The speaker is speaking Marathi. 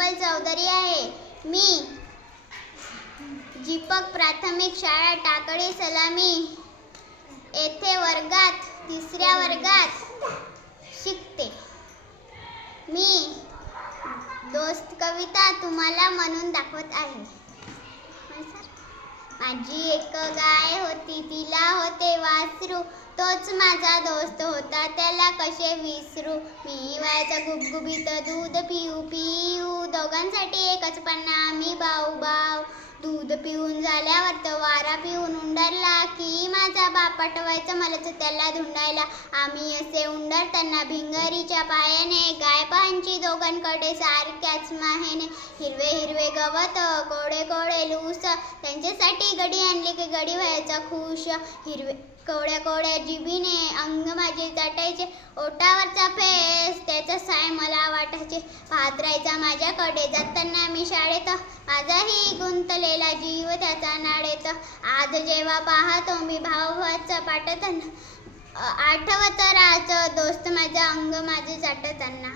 डिंपल चौधरी आहे. मी दीपक प्राथमिक शाळा टाकळी सलामी येथे वर्गात 3ऱ्या वर्गात शिकते. मी दोस्त कविता तुम्हाला म्हणून दाखवत आहे. माझी एक गाय होती, तिला होते वासरू, तोच माझा दोस्त होता, त्याला कसे विसरू. मी व्हायचा गुबगुबीत दूध पिऊ पिऊ, दोघांसाठी एकच पन्ना आम्ही भाऊ भाऊ. दूध पिऊन झाल्यावर तो वारा पिऊन उंडरला की माझा बाप पाठवायचा मलाच त्याला धुंडायला. आम्ही असे उंडरताना भिंगरीच्या पायाने, गाय पाहांची दोघांकडे सारख्याच माहेने. हिरवे हिरवे गवत, कोडे कोडे लूस, त्यांच्यासाठी गडी आणली की गडी व्हायचा खुश. हिरवे कोड्या कोड्या जिभीने अंग माझे चाटायचे, ओठावरचा फेस त्याचा साय मला वाटायचे. पाहत राहायचा माझ्याकडे जाताना मी शाळेत, माझाही गुंतलेला जीव त्याचा नाडेत. आज जेव्हा पाहतो मी भावाचा पाठताना, आठवत राहतं दोस्त माझा अंग माझे चाटताना.